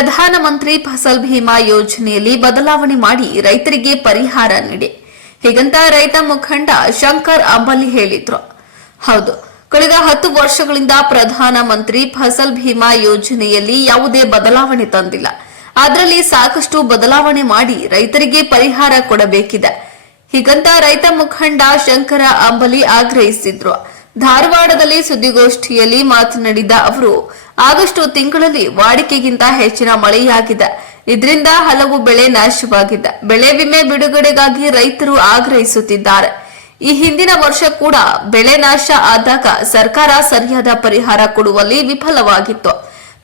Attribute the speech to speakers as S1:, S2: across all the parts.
S1: ಪ್ರಧಾನಮಂತ್ರಿ ಫಸಲ್ ಭೀಮಾ ಯೋಜನೆಯಲ್ಲಿ ಬದಲಾವಣೆ ಮಾಡಿ ರೈತರಿಗೆ ಪರಿಹಾರ ನೀಡಿ. ಹೀಗಂತ ರೈತ ಮುಖಂಡ ಶಂಕರ್ ಅಂಬಲಿ ಹೇಳಿದ್ರು. ಹೌದು, ಕಳೆದ ಹತ್ತು ವರ್ಷಗಳಿಂದ ಪ್ರಧಾನಮಂತ್ರಿ ಫಸಲ್ ಭೀಮಾ ಯೋಜನೆಯಲ್ಲಿ ಯಾವುದೇ ಬದಲಾವಣೆ ತಂದಿಲ್ಲ. ಅದರಲ್ಲಿ ಸಾಕಷ್ಟು ಬದಲಾವಣೆ ಮಾಡಿ ರೈತರಿಗೆ ಪರಿಹಾರ ಕೊಡಬೇಕಿದೆ. ಹೀಗಂತ ರೈತ ಮುಖಂಡ ಶಂಕರ ಅಂಬಲಿ ಆಗ್ರಹಿಸಿದ್ರು. ಧಾರವಾಡದಲ್ಲಿ ಸುದ್ದಿಗೋಷ್ಠಿಯಲ್ಲಿ ಮಾತನಾಡಿದ ಅವರು, ಆಗಸ್ಟ್ ತಿಂಗಳಲ್ಲಿ ವಾಡಿಕೆಗಿಂತ ಹೆಚ್ಚಿನ ಮಳೆಯಾಗಿದೆ. ಇದರಿಂದ ಹಲವು ಬೆಳೆ ನಾಶವಾಗಿದೆ ಬೆಳೆ ವಿಮೆ ಬಿಡುಗಡೆಗಾಗಿ ರೈತರು ಆಗ್ರಹಿಸುತ್ತಿದ್ದಾರೆ. ಈ ಹಿಂದಿನ ವರ್ಷ ಕೂಡ ಬೆಳೆ ನಾಶ ಆದಾಗ ಸರ್ಕಾರ ಸರಿಯಾದ ಪರಿಹಾರ ಕೊಡುವಲ್ಲಿ ವಿಫಲವಾಗಿತ್ತು.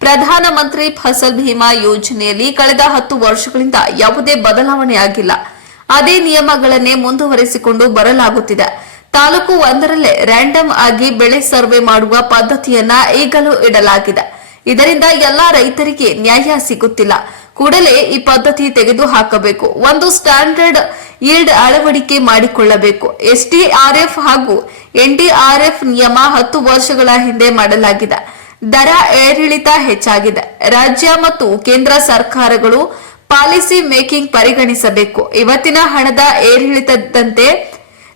S1: ಪ್ರಧಾನಮಂತ್ರಿ ಫಸಲ್ ಭೀಮಾ ಯೋಜನೆಯಲ್ಲಿ ಕಳೆದ ಹತ್ತು ವರ್ಷಗಳಿಂದ ಯಾವುದೇ ಬದಲಾವಣೆಯಾಗಿಲ್ಲ. ಅದೇ ನಿಯಮಗಳನ್ನೇ ಮುಂದುವರೆಸಿಕೊಂಡು ಬರಲಾಗುತ್ತಿದೆ. ತಾಲೂಕು ಒಂದರಲ್ಲೇ ರ್ಯಾಂಡಮ್ ಆಗಿ ಬೆಳೆ ಸರ್ವೆ ಮಾಡುವ ಪದ್ಧತಿಯನ್ನ ಈಗಲೂ ಇಡಲಾಗಿದೆ. ಇದರಿಂದ ಎಲ್ಲಾ ರೈತರಿಗೆ ನ್ಯಾಯ ಸಿಗುತ್ತಿಲ್ಲ. ಕೂಡಲೇ ಈ ಪದ್ಧತಿ ತೆಗೆದು ಹಾಕಬೇಕು ಒಂದು ಸ್ಟ್ಯಾಂಡರ್ಡ್ ಈಲ್ಡ್ ಅಳವಡಿಕೆ ಮಾಡಿಕೊಳ್ಳಬೇಕು. ಎಸ್ಡಿಆರ್ಎಫ್ ಹಾಗೂ ಎನ್ಡಿಆರ್ಎಫ್ ನಿಯಮ ಹತ್ತು ವರ್ಷಗಳ ಹಿಂದೆ ಮಾಡಲಾಗಿದೆ. ದರ ಏರಿಳಿತ ಹೆಚ್ಚಾಗಿದೆ. ರಾಜ್ಯ ಮತ್ತು ಕೇಂದ್ರ ಸರ್ಕಾರಗಳು ಪಾಲಿಸಿ ಮೇಕಿಂಗ್ ಪರಿಗಣಿಸಬೇಕು. ಇವತ್ತಿನ ಹಣದ ಏರಿಳಿತದಂತೆ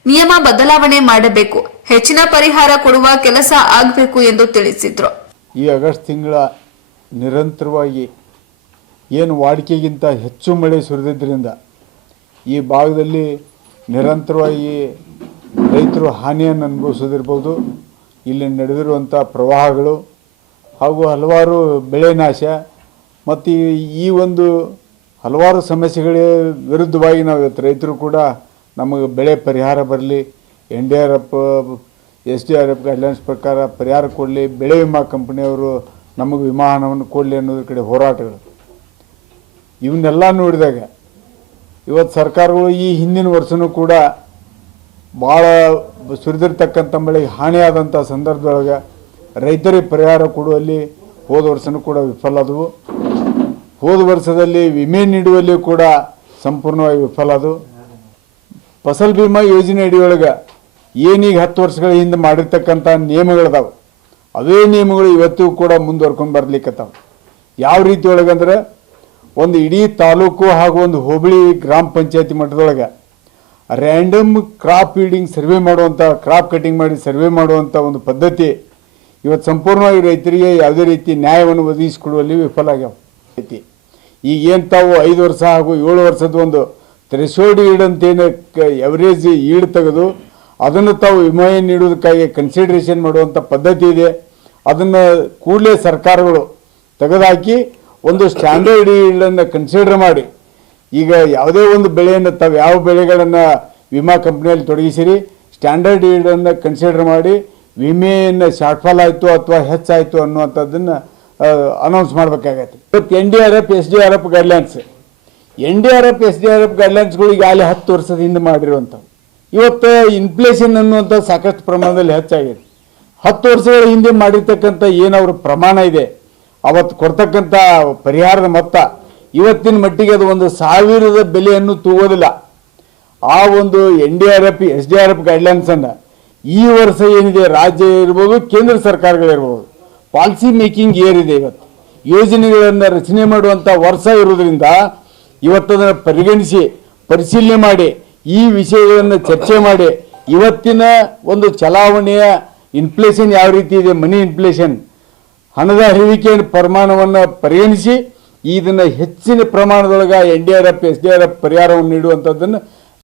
S1: ನಿಯಮ ಬದಲಾವಣೆ ಮಾಡಬೇಕು. ಹೆಚ್ಚಿನ ಪರಿಹಾರ ಕೊಡುವ ಕೆಲಸ ಆಗಬೇಕು ಎಂದು ತಿಳಿಸಿದರು.
S2: ಈ ಆಗಸ್ಟ್ ತಿಂಗಳ ನಿರಂತರವಾಗಿ ಏನು ವಾಡಿಕೆಗಿಂತ ಹೆಚ್ಚು ಮಳೆ ಸುರಿದಿದ್ದರಿಂದ ಈ ಭಾಗದಲ್ಲಿ ನಿರಂತರವಾಗಿ ರೈತರು ಹಾನಿಯನ್ನು ಅನುಭವಿಸೋದಿರ್ಬೋದು. ಇಲ್ಲಿ ನಡೆದಿರುವಂಥ ಪ್ರವಾಹಗಳು ಹಾಗೂ ಹಲವಾರು ಬೆಳೆ ನಾಶ ಮತ್ತು ಈ- ಒಂದು ಹಲವಾರು ಸಮಸ್ಯೆಗಳ ವಿರುದ್ಧವಾಗಿ ನಾವು ಇವತ್ತು ರೈತರು ಕೂಡ ನಮಗೆ ಬೆಳೆ ಪರಿಹಾರ ಬರಲಿ, N D R F, S D R F guidelines ಪ್ರಕಾರ ಪರಿಹಾರ ಕೊಡಲಿ, ಬೆಳೆ ವಿಮಾ ಕಂಪನಿಯವರು ನಮಗೆ ವಿಮಾ ಹಣವನ್ನು ಕೊಡಲಿ ಅನ್ನೋದ್ರ ಕಡೆ ಹೋರಾಟಗಳು. ಇವನ್ನೆಲ್ಲ ನೋಡಿದಾಗ ಇವತ್ತು ಸರ್ಕಾರಗಳು ಈ ಹಿಂದಿನ ವರ್ಷನೂ ಕೂಡ ಭಾಳ ಸುರಿದಿರ್ತಕ್ಕಂಥ ಮಳೆಗೆ ಹಾನಿಯಾದಂಥ ಸಂದರ್ಭದೊಳಗೆ ರೈತರಿಗೆ ಪರಿಹಾರ ಕೊಡುವಲ್ಲಿ ಹೋದ ವರ್ಷನೂ ಕೂಡ ವಿಫಲ ಆದವು. ಹೋದ ವರ್ಷದಲ್ಲಿ ವಿಮೆ ನೀಡುವಲ್ಲಿ ಕೂಡ ಸಂಪೂರ್ಣವಾಗಿ ವಿಫಲ ಆದವು. ಫಸಲ್ ಭೀಮಾ ಯೋಜನೆ ಅಡಿಯೊಳಗೆ ಏನೀಗ ಹತ್ತು ವರ್ಷಗಳ ಹಿಂದೆ ಮಾಡಿರ್ತಕ್ಕಂಥ ನಿಯಮಗಳಿದಾವೆ, ಅದೇ ನಿಯಮಗಳು ಇವತ್ತಿಗೂ ಕೂಡ ಮುಂದುವರ್ಕೊಂಡು ಬರಲಿಕ್ಕತ್ತಾವ ಯಾವ ರೀತಿ ಒಳಗಂದ್ರೆ, ಒಂದು ಇಡೀ ತಾಲೂಕು ಹಾಗೂ ಒಂದು ಹೋಬಳಿ ಗ್ರಾಮ ಪಂಚಾಯತಿ ಮಟ್ಟದೊಳಗೆ ರ್ಯಾಂಡಮ್ ಕ್ರಾಪ್ ಫೀಡಿಂಗ್ ಸರ್ವೆ ಮಾಡುವಂಥ ಕ್ರಾಪ್ ಕಟಿಂಗ್ ಮಾಡಿ ಸರ್ವೆ ಮಾಡುವಂಥ ಒಂದು ಪದ್ಧತಿ ಇವತ್ತು ಸಂಪೂರ್ಣವಾಗಿ ರೈತರಿಗೆ ಯಾವುದೇ ರೀತಿ ನ್ಯಾಯವನ್ನು ಒದಗಿಸಿಕೊಡುವಲ್ಲಿ ವಿಫಲ ಆಗ್ಯಾವ. ಐತಿ ಈಗ ಏನು ತಾವು ಐದು ವರ್ಷ ಹಾಗೂ ಏಳು ವರ್ಷದ ಒಂದು ಥ್ರೆಶೋಲ್ಡ್ ಈಡ್ ಅಂತೇನು ಎವರೇಜ್ ಈಡ್ ತೆಗೆದು ಅದನ್ನು ತಾವು ವಿಮೆ ನೀಡೋದಕ್ಕಾಗಿ ಕನ್ಸಿಡರೇಷನ್ ಮಾಡುವಂಥ ಪದ್ಧತಿ ಇದೆ. ಅದನ್ನು ಕೂಡಲೇ ಸರ್ಕಾರಗಳು ತೆಗೆದುಹಾಕಿ ಒಂದು ಸ್ಟ್ಯಾಂಡರ್ಡ್ ಈಡನ್ನು ಕನ್ಸಿಡರ್ ಮಾಡಿ. ಈಗ ಯಾವುದೇ ಒಂದು ಬೆಳೆಯನ್ನು ತಾವು ಯಾವ ಬೆಳೆಗಳನ್ನು ವಿಮಾ ಕಂಪ್ನಿಯಲ್ಲಿ ತೊಡಗಿಸಿರಿ ಸ್ಟ್ಯಾಂಡರ್ಡ್ ಈಡನ್ನು ಕನ್ಸಿಡರ್ ಮಾಡಿ, ವಿಮೆಯನ್ನು ಶಾರ್ಟ್ಫಾಲ್ ಆಯಿತು ಅಥವಾ ಹೆಚ್ಚಾಯಿತು ಅನ್ನುವಂಥದ್ದನ್ನು ಅನೌನ್ಸ್ ಮಾಡಬೇಕಾಗತ್ತೆ. ಇವತ್ತು N D R F S D R F guidelines N D R F, S D R F ಗೈಡ್ಲೈನ್ಸ್ಗಳು ಈಗಾಗಲೇ ಹತ್ತು ವರ್ಷದ ಹಿಂದೆ ಮಾಡಿರುವಂಥವು. ಇವತ್ತು ಇನ್ಫ್ಲೇಷನ್ ಅನ್ನುವಂಥ ಸಾಕಷ್ಟು ಪ್ರಮಾಣದಲ್ಲಿ ಹೆಚ್ಚಾಗಿದೆ. ಹತ್ತು ವರ್ಷಗಳ ಹಿಂದೆ ಮಾಡಿರ್ತಕ್ಕಂಥ ಏನವ್ರ ಪ್ರಮಾಣ ಇದೆ? ಅವತ್ತು ಕೊಡ್ತಕ್ಕಂಥ ಪರಿಹಾರದ ಮೊತ್ತ ಇವತ್ತಿನ ಮಟ್ಟಿಗೆ ಅದು ಒಂದು ಸಾವಿರದ ಬೆಲೆಯನ್ನು ತೂಗೋದಿಲ್ಲ. ಆ ಒಂದು N D R F, S D R F ಗೈಡ್ಲೈನ್ಸನ್ನು ಈ ವರ್ಷ ಏನಿದೆ? ರಾಜ್ಯ ಇರ್ಬೋದು, ಕೇಂದ್ರ ಸರ್ಕಾರಗಳಿರ್ಬೋದು ಪಾಲಿಸಿ ಮೇಕಿಂಗ್ ಏರಿದೆ ಇವತ್ತು. ಯೋಜನೆಗಳನ್ನು ರಚನೆ ಮಾಡುವಂಥ ವರ್ಷ ಇರೋದ್ರಿಂದ ಇವತ್ತದನ್ನು ಪರಿಗಣಿಸಿ, ಪರಿಶೀಲನೆ ಮಾಡಿ, ಈ ವಿಷಯಗಳನ್ನು ಚರ್ಚೆ ಮಾಡಿ, ಇವತ್ತಿನ ಒಂದು ಚಲಾವಣೆಯ ಇನ್ಫ್ಲೇಷನ್ ಯಾವ ರೀತಿ ಇದೆ ಮನಿ ಇನ್ಫ್ಲೇಷನ್ ಹಣದ ಹರಿವಿಕೆ ಪ್ರಮಾಣವನ್ನು ಪರಿಗಣಿಸಿ, ಇದನ್ನು ಹೆಚ್ಚಿನ ಪ್ರಮಾಣದೊಳಗೆ N D R F S D R F ಪರಿಹಾರವನ್ನು ನೀಡುವಂಥದ್ದನ್ನು